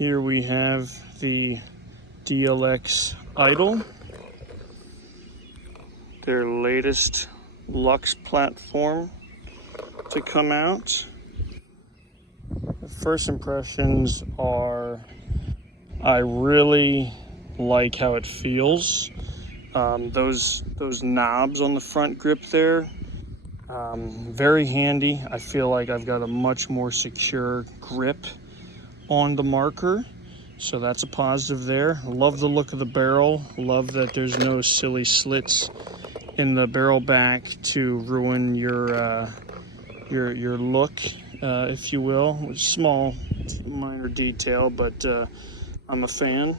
Here we have the DLX Idol, their latest Luxe platform to come out. The first impressions are, I really like how it feels. Those knobs on the front grip there, very handy. I feel like I've got a much more secure grip on the marker, so that's a positive there. Love the look of the barrel. Love that there's no silly slits in the barrel back to ruin your look, if you will. Small, minor detail, but I'm a fan.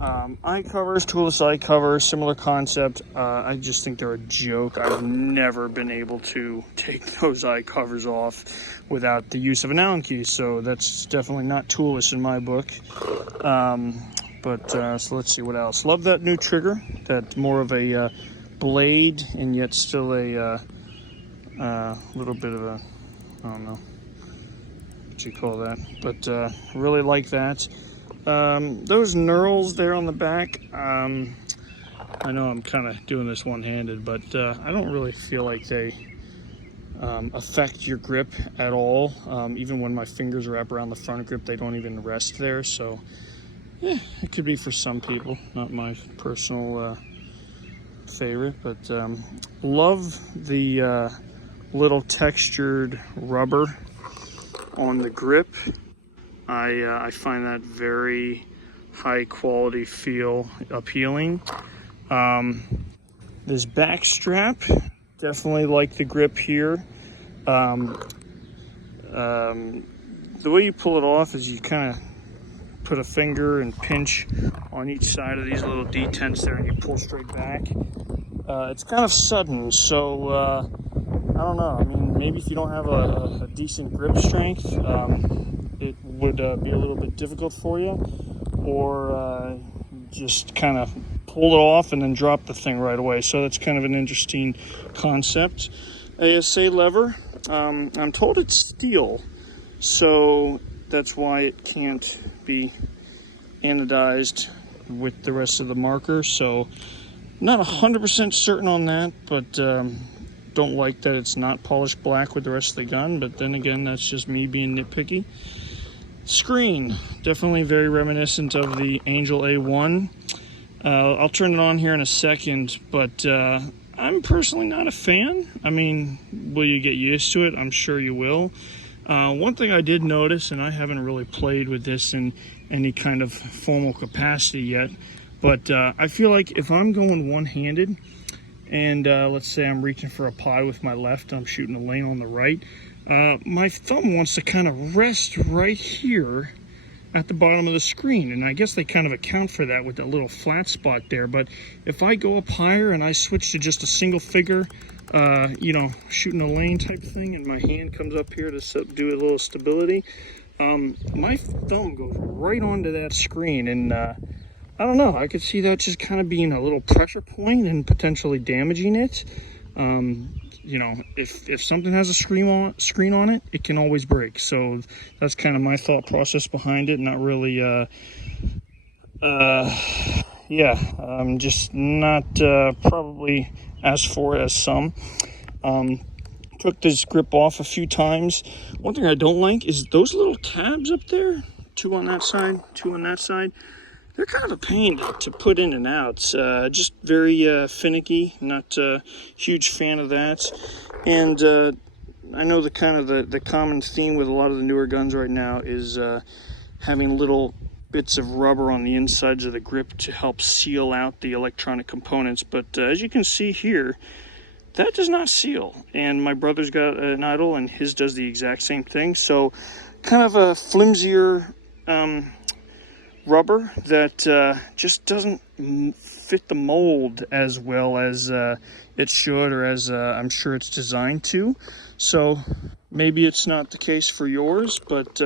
Eye covers, toolless eye cover, similar concept. I just think they're a joke. I've never been able to take those eye covers off without the use of an Allen key, so that's definitely not toolless in my book. So let's see what else. Love that new trigger. That's more of a blade and yet still a little bit of a, I don't know what you call that, but really like that. Those knurls there on the back, I know I'm kind of doing this one-handed, but I don't really feel like they affect your grip at all. Even when my fingers wrap around the front grip, they don't even rest there. So yeah, it could be for some people, not my personal favorite, but love the little textured rubber on the grip. I find that very high quality feel appealing. This back strap, definitely like the grip here. The way you pull it off is you kind of put a finger and pinch on each side of these little detents there and you pull straight back. It's kind of sudden, so I don't know. I mean, maybe if you don't have a decent grip strength, it would be a little bit difficult for you, or just kind of pull it off and then drop the thing right away. So that's kind of an interesting concept. ASA lever, I'm told it's steel, so that's why it can't be anodized with the rest of the marker. So not 100% certain on that, but don't like that it's not polished black with the rest of the gun, but then again, that's just me being nitpicky. Screen, definitely very reminiscent of the Angel A1. I'll turn it on here in a second, but I'm personally not a fan. I mean, will you get used to it? I'm sure you will. One thing I did notice, and I haven't really played with this in any kind of formal capacity yet, but I feel like if I'm going one-handed, and let's say I'm reaching for a pie with my left, I'm shooting a lane on the right, my thumb wants to kind of rest right here at the bottom of the screen, and I guess they kind of account for that with that little flat spot there. But if I go up higher and I switch to just a single figure, you know, shooting a lane type thing, and my hand comes up here to do a little stability, my thumb goes right onto that screen, and I don't know, I could see that just kind of being a little pressure point and potentially damaging it. You know, if something has a screen on it, it can always break. So that's kind of my thought process behind it. Not really, just not probably as for it as some. Took this grip off a few times. One thing I don't like is those little tabs up there, 2 on that side, 2 on that side. They're kind of a pain to put in and out. Just very finicky. Not a huge fan of that. And I know the common theme with a lot of the newer guns right now is having little bits of rubber on the insides of the grip to help seal out the electronic components. But as you can see here, that does not seal. And my brother's got an Idol, and his does the exact same thing. So kind of a flimsier rubber that just doesn't fit the mold as well as it should, or as I'm sure it's designed to. So maybe it's not the case for yours, but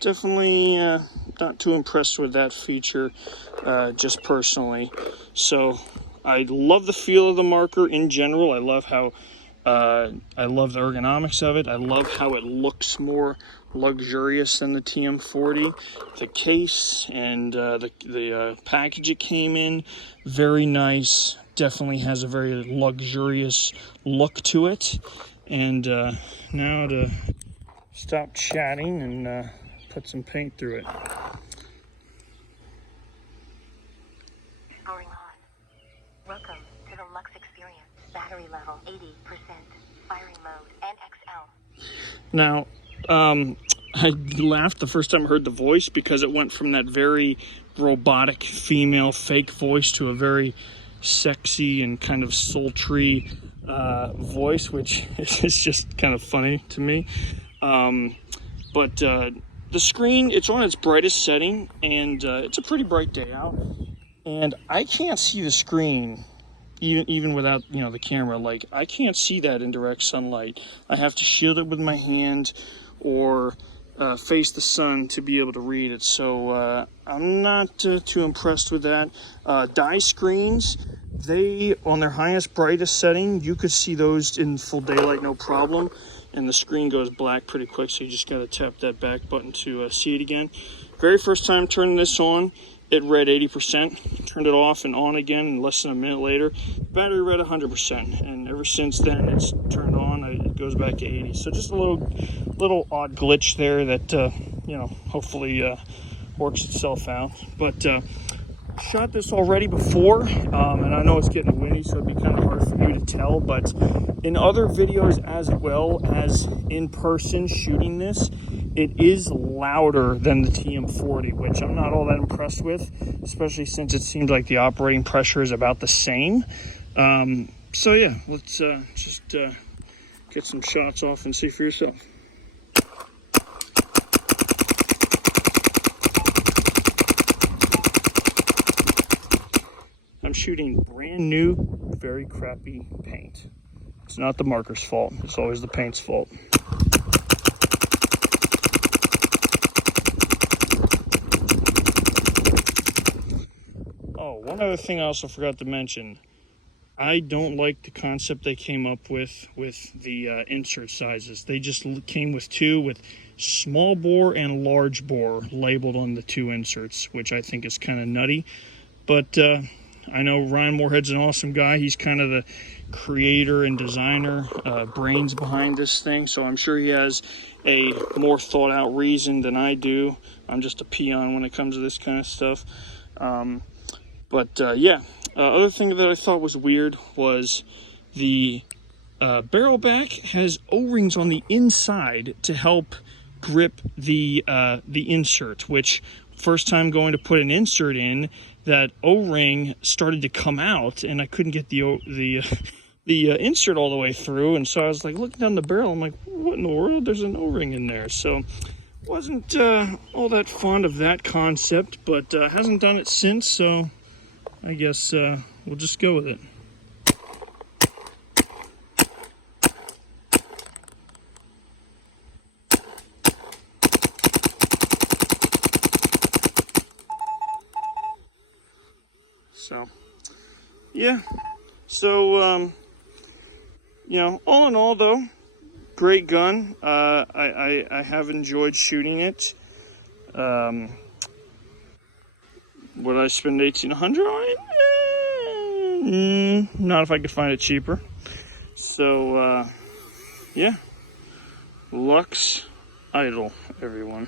definitely not too impressed with that feature, just personally. So I love the feel of the marker in general. I love how I love the ergonomics of it. I love how it looks more luxurious than the TM40. The case and the package it came in, very nice. Definitely has a very luxurious look to it. And now to stop chatting and put some paint through it. Powering on. Welcome to the Luxe experience. Battery level 80%. Firing mode NXL. Now, I laughed the first time I heard the voice because it went from that very robotic female fake voice to a very sexy and kind of sultry voice, which is just kind of funny to me. But the screen, it's on its brightest setting, and it's a pretty bright day out, and I can't see the screen even without, you know, the camera. Like, I can't see that in direct sunlight. I have to shield it with my hand or face the sun to be able to read it. So I'm not too impressed with that. Die screens, they, on their highest, brightest setting, you could see those in full daylight, no problem. And the screen goes black pretty quick, so you just gotta tap that back button to see it again. Very first time turning this on, it read 80%. Turned it off and on again, and less than a minute later, battery read 100%. And ever since then, it's turned on, it goes back to 80. So just a little odd glitch there that, you know, hopefully works itself out. But shot this already before, and I know it's getting windy, so it'd be kind of hard for you to tell, but in other videos as well as in person shooting this, it is louder than the TM40, which I'm not all that impressed with, especially since it seems like the operating pressure is about the same. So yeah, let's just get some shots off and see for yourself. I'm shooting brand new, very crappy paint. It's not the marker's fault. It's always the paint's fault. Oh, one other thing I also forgot to mention. I don't like the concept they came up with the insert sizes. They just came with two, with small bore and large bore labeled on the two inserts, which I think is kind of nutty. But I know Ryan Moorhead's an awesome guy. He's kind of the creator and designer, brains behind this thing, so I'm sure he has a more thought out reason than I do. I'm just a peon when it comes to this kind of stuff. Yeah, other thing that I thought was weird was the barrel back has O-rings on the inside to help grip the insert, which first time going to put an insert in, that O-ring started to come out, and I couldn't get the insert all the way through, and so I was like looking down the barrel, I'm like, what in the world? There's an O-ring in there. So wasn't all that fond of that concept, but hasn't done it since, so I guess we'll just go with it. So, yeah. So, you know, all in all, though, great gun. I have enjoyed shooting it. Would I spend $1,800 on it? Not if I could find it cheaper. So, yeah. Luxe Idol, everyone.